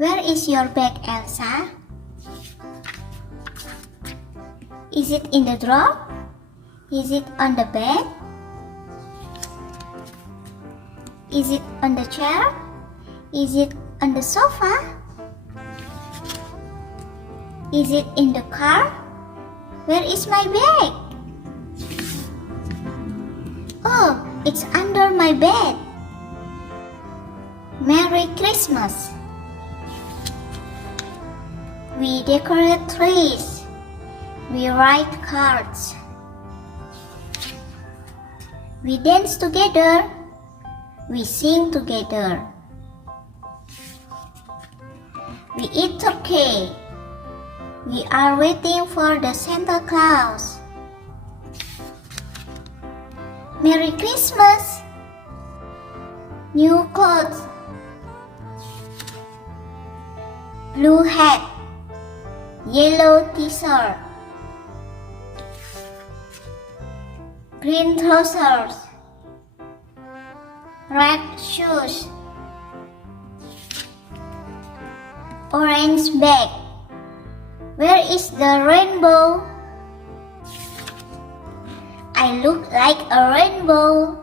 Where is your bag, Elsa? Is it in the drawer? Is it on the bed? Is it on the chair? Is it on the sofa? Is it in the car? Where is my bag? Oh, it's under my bed. Merry Christmas! We decorate trees. We write cards. We dance together. We sing together. We eat turkey. We are waiting for the Santa Claus. Merry Christmas! New clothes. Blue hat. Yellow t-shirt. Green trousers. Red shoes. Orange bag. Where is the rainbow? I look like a rainbow.